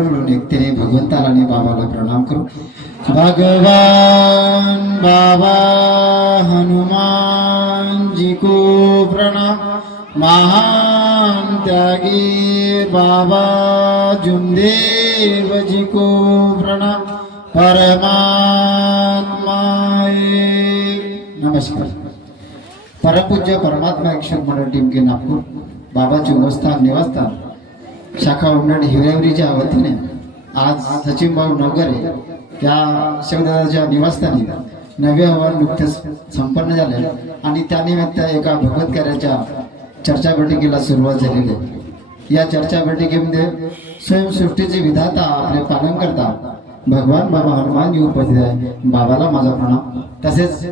एकतेने भगवंताला आणि बाबाला प्रणाम करू. भगवान बाबा हनुमान जी को प्रणाम. महान त्यागी बाबा जुमदेव जी को प्रणाम. परमात्मा नमस्कार. परमपूज्य परमात्मा अक्षर मंडळ टीम के नागपूर बाबाचे उपस्थान निवासस्थान शाखा उमरड हिवरेवरीच्या वतीने आज सचिन भाऊ नवगरे या शिवदादाच्या निवासस्थानी नवे हवामान नुकतेच संपन्न झाले आणि त्यानिमित्त एका भगवत कार्याच्या चर्चा बैठकीला सुरुवात झालेली आहे. या चर्चा बैठकीमध्ये स्वयंसृष्टीचे विधाता आपले पालन करता भगवान बाबा हनुमान जी उपस्थित आहे. बाबाला माझा प्रणाम. तसेच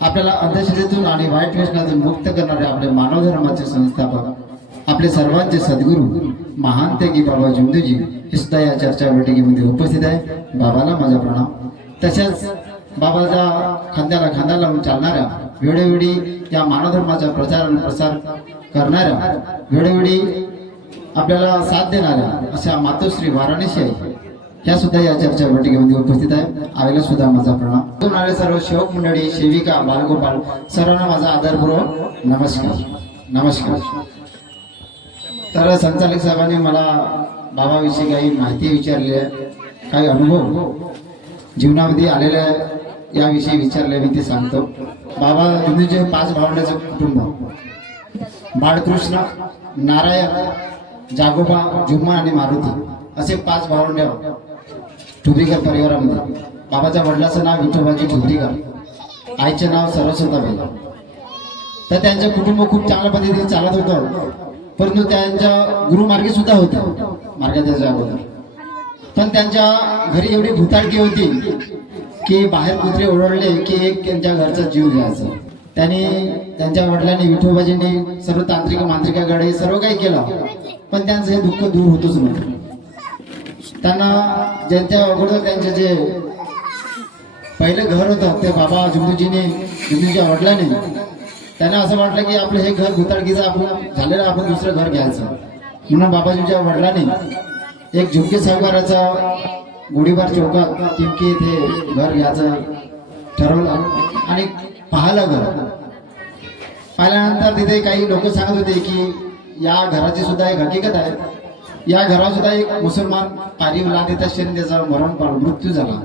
आपल्याला अंधश्रद्धेतून आणि वाईट व्यसनातून मुक्त करणारे आपले मानव धर्माचे संस्थापक आपले सर्वांचे सद्गुरू महान त्यागी बाबा जुमदेवजी हे सुद्धा या चर्चा बैठकीमध्ये उपस्थित आहे. बाबाला माझा प्रणाम. तसेच बाबाच्या खांद्याला खांदा लावून चालणाऱ्या वेळोवेळी या मानव धर्माचा प्रचार आणि प्रसार करणाऱ्या वेळोवेळी आपल्याला साथ देणाऱ्या अशा मातोश्री वाराणसी आहे ह्या सुद्धा या चर्चा बैठकीमध्ये उपस्थित आहे. आईला सुद्धा माझा प्रणाम. सर्व सेवक मंडळी सेविका बालगोपाल सर्वांना माझा आदरपूर्वक नमस्कार. नमस्कार. तर संचालक साहेबांनी मला बाबाविषयी काही माहिती विचारली आहे, काही अनुभव जीवनामध्ये आलेल्या याविषयी विचारले मी ते सांगतो. बाबा जुमदेवजी 5 भावंडाचं कुटुंब बाळकृष्ण नारायण जागोबा जुम्मा आणि मारुती असे 5 भावंडे ठुबरीकर परिवारामध्ये. बाबाच्या वडिलाचं नाव विठोबाजी ठुबरीकर, आईचे नाव सरस्वताबाई. तर त्यांचं कुटुंब खूप चांगल्या पद्धतीने चालत होतं, परंतु त्यांच्या गुरुमार्गी सुद्धा होत्या मार्गाच्या अगोदर. पण त्यांच्या घरी एवढी भुताडकी होती की बाहेर कुत्रे ओरडले की एक त्यांच्या घरचा जीव घ्यायचा. त्यांनी त्यांच्या वडिलांनी विठोबाजींनी सर्व तांत्रिक मांत्रिकाकडे सर्व काही केलं, पण त्यांचं हे दुःख दूर होतच नव्हतं. त्यांना ज्यांच्या अगोदर त्यांचे जे पहिलं घर होतं ते बाबा जुमदेवजीच्या वडिलांनी त्यांना असं वाटलं की आपलं हे घर भुताडकीचं आपण झालेलं आपण दुसरं घर घ्यायचं. म्हणून बाबाजींच्या वडिलांनी एक झुमके सावकाराचा गोडीबार चौकात टिमकी इथे घर घ्यायचं ठरवलं आणि पाहिलं घर. पाहिल्यानंतर तिथे काही लोक सांगत होते की या घराची सुद्धा एक हकीकत आहे. या घरात सुद्धा एक मुसलमान पारी लाद असताना त्याचा मृत्यू झाला.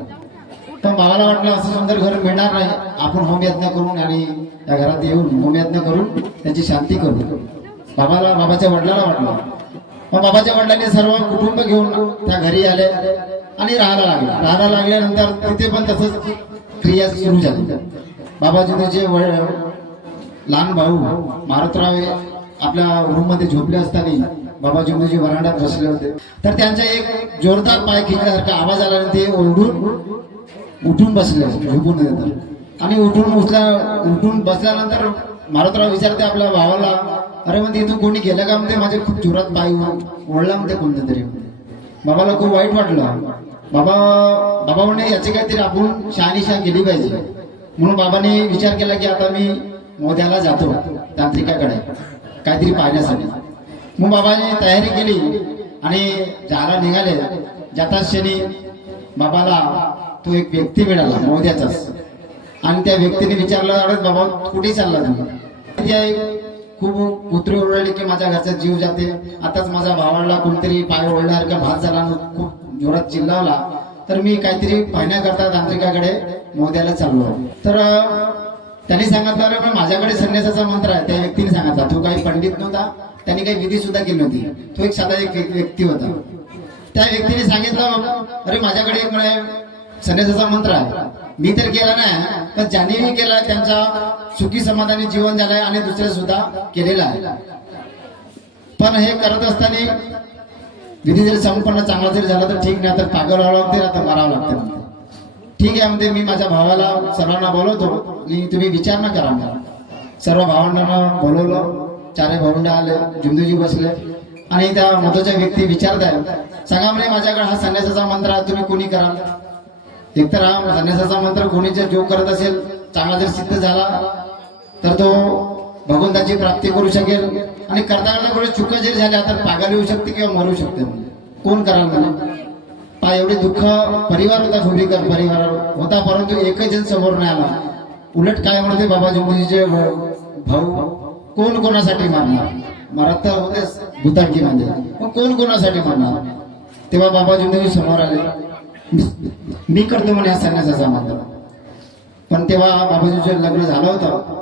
पण बाबाला वाटलं असं सुंदर घर मिळणार नाही, आपण होमयज्ञ करून आणि या घरात येऊन होमयज्ञ करून त्याची शांती करू. बाबाच्या वडिलांना वाटलं. मग बाबाच्या वडिलांनी सर्व कुटुंब घेऊन त्या घरी आले आणि राहायला लागल्यानंतर तिथे पण तसंच क्रिया सुरू झाली. बाबाजीचे लहान भाऊ मारुतराव आपल्या रूममध्ये झोपले असताना बाबा जुमदेवजी वरांड्यात बसले होते. तर त्यांचा एक जोरदार पाय खिचल्यासारखा आवाज आला आणि ते ओरडून उठून बसले झोपून देतात. आणि उठून बसल्यानंतर मारुतराव विचारते आपल्या भावाला, अरे म्हणते इथून कोणी गेलं का? म्हणते माझे खूप जोरात पाय ओढला म्हणते कोणतं तरी. बाबाला खूप वाईट वाटलं. बाबा म्हणे याची काहीतरी आपण शहानिशा केली पाहिजे. म्हणून बाबाने विचार केला की आता मी मोद्याला जातो तांत्रिकाकडे काहीतरी पाहण्यासाठी. मग बाबाने तयारी केली आणि जायला निघाले. जाताच क्षणी बाबाला तो एक व्यक्ती मिळाला मोद्याचाच. आणि त्या व्यक्तीने विचारलं, अरे बाबा कुठे चालला तुम्ही? खूप कुत्रे ओरडले की माझ्या घरचा जीव जाते. आताच माझ्या भावाला कोणतरी पाय ओढल्यासारखा भात झाला, खूप जोरात चिल्लावला. तर मी काहीतरी पाहण्याकरता तांत्रिकाकडे मोद्याला चाललो. तर त्यांनी सांगितलं, अरे पण माझ्याकडे संन्यासाचा मंत्र आहे. त्या व्यक्तीने सांगितला, तो काही पंडित नव्हता, त्यांनी काही विधी सुद्धा केली नव्हती, तो एक साधा एक व्यक्ती होता. त्या व्यक्तीने सांगितलं, अरे माझ्याकडे एक म्हणे संन्यासाचा मंत्र आहे. मी तर केला नाही, पण ज्यानेही केला त्यांचा सुखी समाधानी जीवन झालंय आणि दुसरे सुद्धा केलेलं आहे. पण हे करत असताना विधी जरी संपन्न चांगला जरी झाला तर ठीक, नाही तर पागल व्हावं लागते, आता मारावं लागते. ठीक आहे म्हणते, मी माझ्या भावाला सर्वांना बोलवतो आणि तुम्ही विचार न करा. सर्व भावंडांना बोलवलं. 4 भावंड आले, जुमदेवजी बसले आणि त्या महत्वाच्या व्यक्ती विचारत आहे, सांगा म्हणे माझ्याकडे हा संन्यासाचा मंत्र आहे, तुम्ही कोणी कराल? एकतर हा संन्यासाचा मंत्र कोणी जर जो करत असेल चांगला जर सिद्ध झाला तर तो भगवंताची प्राप्ती करू शकेल आणि करता करता थोडे चुका जरी झाल्या तर पागल येऊ शकते किंवा मरू शकते. कोण कराल म्हणे? हा एवढे दुःख परिवार होता, ढोबळीकर परिवार होता, परंतु एकच जण समोर नाही आला. उलट काय म्हणते बाबा जुंबजीचे भाऊ कोण कोणासाठी मारणार, मरत तर होतेच भूताटकीमध्ये, मग कोण कोणासाठी मारणार. तेव्हा बाबा जुंबजी समोर आले, मी करतो म्हणे या संन्यासाचा मंत्र. पण तेव्हा बाबाजींचं लग्न झालं होतं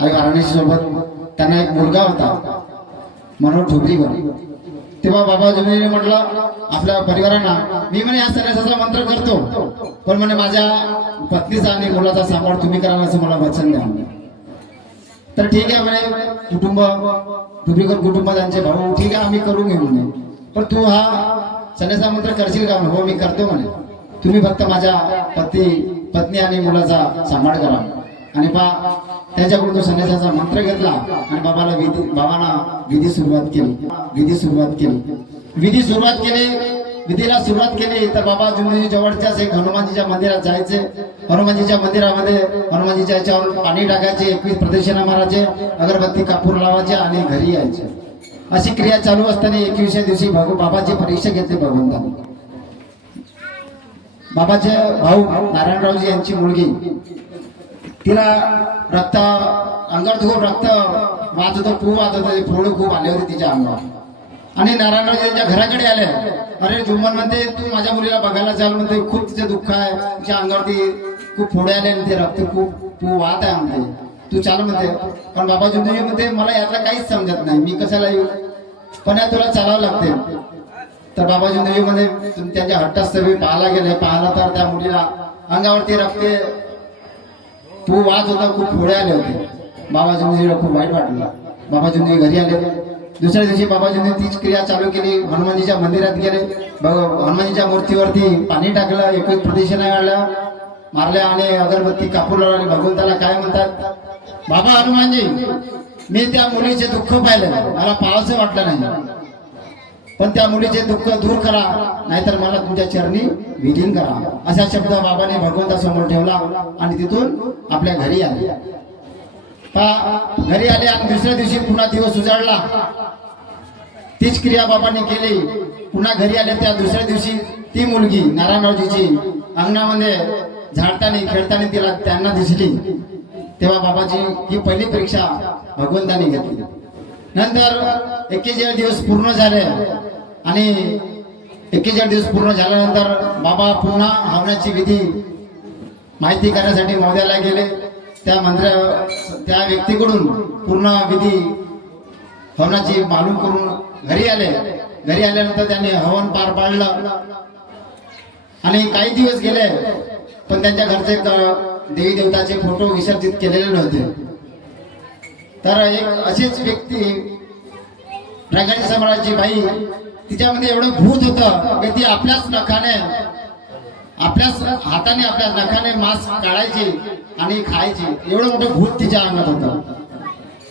आई वाराणसी सोबत, त्यांना एक मुलगा होता मनोहर ढोबळीकर. तेव्हा बाबा जुंबजीने म्हटलं आपल्या परिवारांना, मी म्हणे या संन्यासाचा मंत्र करतो, पण म्हणे माझ्या पत्नीचा आणि मुलाचा सांभाळ तुम्ही करावा असं मला वचन द्या. तर ठीक आहे म्हणे, कुटुंब ढोबळीकर कुटुंब त्यांचे भाऊ, ठीक आहे आम्ही करून घेऊ म्हणे, पण तू हा संन्यासा मंत्र करशील का. हो मी करतो म्हणे, तुम्ही फक्त माझ्या पत्नी आणि मुलाचा सांभाळ करा. आणि त्याच्याकडून तो संन्यासाचा मंत्र घेतला आणि बाबांना विधी सुरुवात केली. विधीला सुरुवात केली तर बाबा जुंबजी जवळच्याच एक हनुमानजीच्या मंदिरात जायचे. हनुमानजीच्या मंदिरामध्ये हनुमानजीच्या याच्यावर पाणी टाकायचे, 21 प्रदक्षिणा मारायचे, अगरबत्ती कापूर लावायचे आणि घरी यायचे. अशी क्रिया चालू असताना 21व्या दिवशी बाबाची परीक्षा घेतली भगवंताने. बाबाचे भाऊ नारायणरावजी यांची मुलगी, तिला रक्त अंगावर खूप रक्त वाहत होतं, खूप वाहत होतं, फोड खूप आले होते तिच्या अंगावर. आणि नारायणरावजी यांच्या घराकडे आले. अरे जुम्मन म्हणते तू माझ्या मुलीला बघायला चाल, म्हणते खूप तिचे दुःख आहे, तिच्या अंगावरती खूप फोडे आले, ते रक्त खूप वाहत आहे म्हणते, तू चाल म्हणते. पण बाबा जुंबजी म्हणते मला यातला काहीच समजत नाही, मी कशाला येऊ, पण तुला चालावं लागते. तर बाबा जुंबजी मध्ये त्यांच्या हट्टास्थवी पाहायला गेले. पाहिला तर त्या मुलीला अंगावरती रक्ते तू वाहत होता, खूप फोडे आले होते. बाबा जुंबजीला खूप वाईट वाटलं. बाबा जुंबजी घरी आले. दुसऱ्या दिवशी बाबा जुंबजी तीच क्रिया चालू केली. हनुमानजीच्या मंदिरात गेले, हनुमानजीच्या मूर्तीवरती पाणी टाकलं, 21 प्रदक्षिणा मारल्या आणि अगरबत्ती कापूर लावली. भगवंताला काय म्हणतात, बाबा हनुमानजी मी त्या मुलीचे दुःख पाहिलं, मला पाहावंसं वाटलं नाही, पण त्या मुलीचे दुःख दूर करा, नाहीतर मला तुमच्या चरणी विलीन करा. असा शब्द बाबाने भगवंतासमोर ठेवला आणि तिथून आपल्या घरी आले. घरी आले आणि दुसऱ्या दिवशी पुन्हा दिवस उजाडला. तीच क्रिया बाबांनी केली. पुन्हा घरी आले. त्या दुसऱ्या दिवशी ती मुलगी नारायणरावजीची अंगणामध्ये झाडताना खेळताना त्यांना दिसली. तेव्हा बाबाची ही पहिली परीक्षा भगवंताने घेतली. नंतर 41 दिवस पूर्ण झाले आणि 41 दिवस पूर्ण झाल्यानंतर बाबा पुन्हा हवनाची विधी माहिती करण्यासाठी महोदयाला गेले. त्या व्यक्तीकडून पूर्ण विधी हवनाची मालूम करून घरी आले. घरी आल्यानंतर त्याने हवन पार पाडलं आणि काही दिवस गेले, पण त्यांच्या घरचे देवी देवताचे फोटो विसर्जित केलेले नव्हते. तर एक अशीच व्यक्ती रंगाची समाजाची बाई, तिच्यामध्ये एवढं भूत होतं की ती आपल्याच नखाने आपल्याच हाताने आपल्या नखाने मांस काढायची आणि खायची. एवढं मोठं भूत तिच्या अंगात होतं.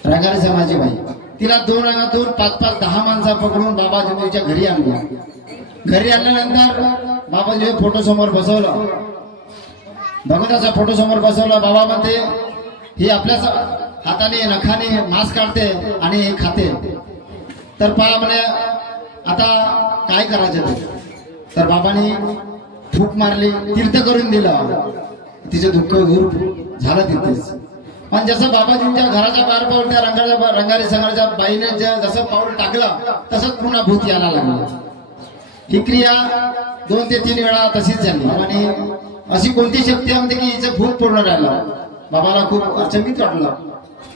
रंगाची समाजाची बाई तिला 2 अंगातून 5-5, 10 माणसं पकडून बाबा जुंबजीच्या घरी आणल्या. घरी आणल्यानंतर बाबाजी फोटो समोर बसवलं, भगवंताचा फोटो समोर बसवला. बाबा म्हणते ही आपल्याच हाताने नखाने मांस काढते आणि हे खाते, तर पहा म्हणे आता काय करायचं ते. तर बाबांनी फूक मारली, तीर्थ करून दिलं, तिचं दुःख दूर झालं तिथेच. पण जसं बाबाजींच्या घराच्या बाहेर पाऊल त्या रंगारी संघाच्या बाईने जसं पाऊल टाकलं तसंच पुन्हा भूत यायला लागलं. ही क्रिया 2 ते 3 वेळा तशीच झाली. आणि अशी कोणती शक्ती आहे म्हणते की हिचं भूत पूर्ण राहिलं. बाबाला खूप अचंबित वाटलं.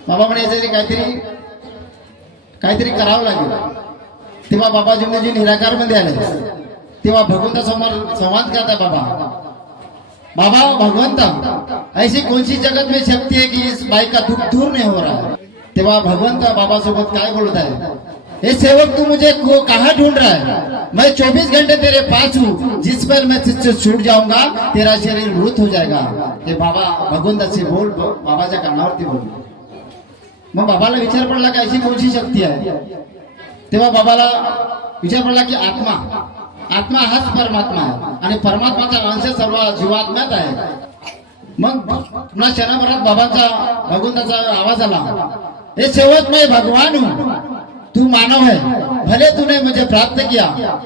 बाबा म्हणे याच्यासाठी काहीतरी करावं लागेल. तेव्हा बाबा जुंबजी निराकार मध्ये आले. तेव्हा भगवंतासमोर संवाद करता बाबा भगवंत ऐसी कौन सी जगत में शक्ति है कि इस बाई का दुख दूर नहीं हो रहा है. तेव्हा भगवंत बाबा सोबत काय बोलत आहे, हे सेवक तू मुझे कहाँ ढूंढ रहा है, मैं 24 घंटे तेरे पास हूँ, जिस पर मैं तुझसे छूट जाऊंगा तेरा शरीर मृत हो जाएगा. हे बाबा भगवंताचे बोल बाबाच्या कानावरती बोल. मग बाबाला विचार पडला की अशी कोणती शक्ती आहे. तेव्हा बाबाला विचार पडला की आत्मा हाच परमात्मा आहे आणि परमात्माचा अंश सर्व जीवात्म्यात आहे. मग पुन्हा क्षणाभरात बाबांचा भगवंताचा आवाज आला, हे सेवक मैं भगवान हूँ, तू मानव है, भले तूने मुझे प्राप्त किया,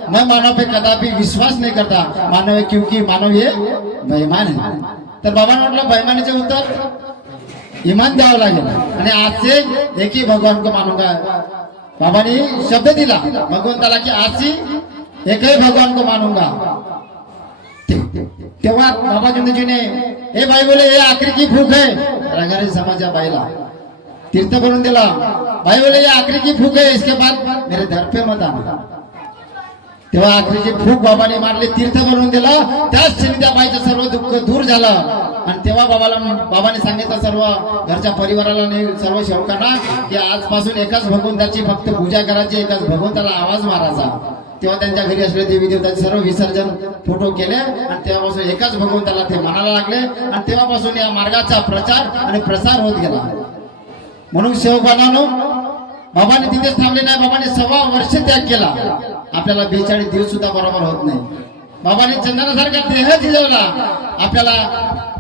मैं मानव पे कदापि विश्वास नहीं करता, मानव है क्योंकि मानव ये बेईमान है. तर बाबांना म्हटलं बेईमानीचे उत्तर ईमान द्यावं लागेल. आणि आज से एक ही भगवान को मानूंगा. बाबांनी शब्द दिला भगवंताला की आज से एक ही भगवान को मानूंगा. तेव्हा बाबा जुंदजीने हे बाई बोले ये आखिरी की भूख है. रंगारी समाजा बाईला तीर्थ बनवून दिला. भाई बोले ये आखिरी की भूख है, इसके बाद मेरे दर पे मत आना. तेव्हा आखरीची भूक बाबाने मारली, तीर्थ बनवून दिला. त्याच क्षणी त्या बाईचं सर्व दुःख दूर झालं. आणि तेव्हा बाबाने सांगितलं सर्व घरच्या परिवाराला आणि सर्व सेवकांना की आजपासून एकाच भगवंताची फक्त पूजा करायची, एकाच भगवंताला आवाज मारायचा. तेव्हा त्यांच्या घरी असलेले देवी देवतांचे सर्व विसर्जन फोटो केले आणि तेव्हापासून एकाच भगवंताला ते म्हणायला लागले. आणि तेव्हापासून या मार्गाचा प्रचार आणि प्रसार होत गेला. म्हणून सेवकांनो बाबाने तिथेच थांबले नाही. बाबाने 6 वर्ष त्याग केला. आपल्याला 42 दिवस सुद्धा बरोबर होत नाही. बाबाने चंदनासारखा देह झिजवला. आपल्याला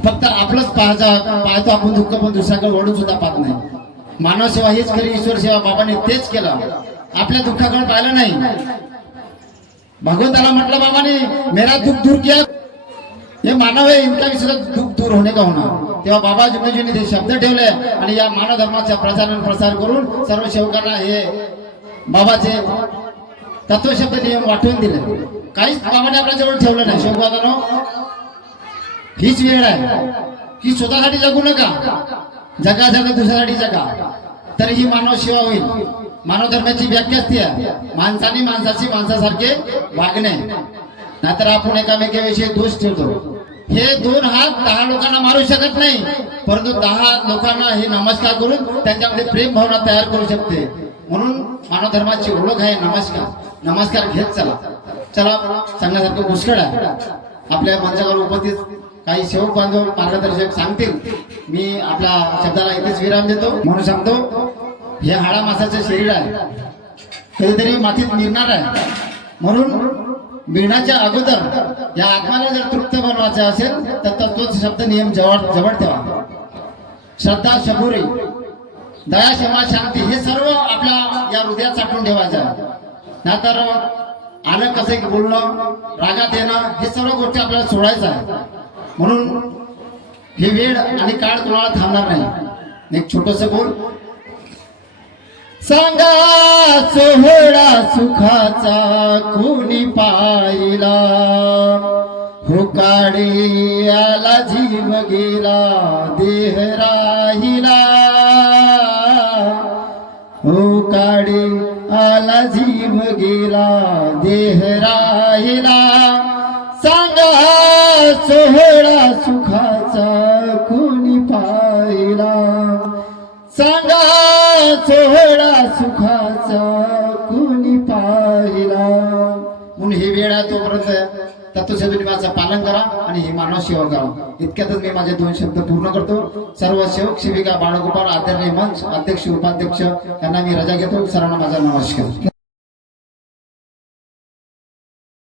फक्त आपलंच पाहतो आपण दुःख, पण दुसऱ्याकडे ओढून सुद्धा पाहत नाही. मानव सेवा हीच खरी ईश्वर सेवा. बाबाने तेच केलं. आपल्या दुःखाकडे पाहिलं नाही. भगवंताला म्हटलं बाबाने मेरा दुःख दूर किया, हे मानव आहे इनका भी सुद्धा दुःख दूर होणे का होणार. तेव्हा बाबा जुंदजीने ते शब्द ठेवले आणि या मानव धर्माचा प्रचार आणि प्रसार करून सर्व सेवकांना हे बाबाचे तत्वशब्द नियम वाटून दिले. काहीच बाबाने आपल्या जवळ ठेवलं नाही. सेवकांनो हीच वेळ आहे की स्वतःसाठी जगू नका, जगासाठी दुसऱ्यासाठी जगा. तर ही मानव सेवा होईल. मानव धर्माची व्याख्याच ती आहे, माणसाने माणसाची माणसासारखे वागणे. नाहीतर आपण एकामेकाविषयी दोष ठेवतो. हे 2 हात 10 लोकांना मारू शकत नाही, परंतु 10 लोकांना हे नमस्कार करून त्यांच्यामध्ये प्रेम भावना तयार करू शकते. म्हणून मानव धर्माची ओळख आहे नमस्कार. नमस्कार घेत चला. सांगण्यासारखं पुष्कळ आहे. आपल्या मंचावर उपस्थित काही सेवक बांधव मार्गदर्शक सांगतील. मी आपल्या शब्दाला इथेच विराम देतो. म्हणून सांगतो हे हाडा मासाचं शरीर आहे, कधीतरी मातीत मिळणार आहे. म्हणून मिळण्याच्या अगोदर या आत्म्याला जर तृप्त बनवायचं असेल तर तोच शब्द नियम जवळ ठेवा. श्रद्धा, शबुरी, दया, क्षमा, शांती हे सर्व आपल्या या हृदयात साठवून ठेवायचं. नाहीतर आलं कसं बोलणं, रागात येणं हे सर्व गोष्टी आपल्याला सोडायचं आहे. म्हणून ही वेळ आणि काळ कोणाला थांबणार नाही. एक छोटस बोल. सांगा सोहळा सुखाचा कोणी पाहिला, हो काळी आला जीव गेला देह राहिला, हो काळी आला जीव गेला देह राहिला. सांगा सोहळा सुखाचा कोणी पाहिला, सांगा सोहळा सुखाचा कोणी पाहिला. म्हणून ही वेळ आहे तोपर्यंत तत्वसेवेचं पालन करा आणि ही मानव सेवा करा. इतक्यातच मी माझे 2 शब्द पूर्ण करतो. सर्व सेवक सेविका बाळगोपाळ आदरणीय मंच अध्यक्ष उपाध्यक्ष यांना मी रजा घेतो. सर्वांना माझा नमस्कार.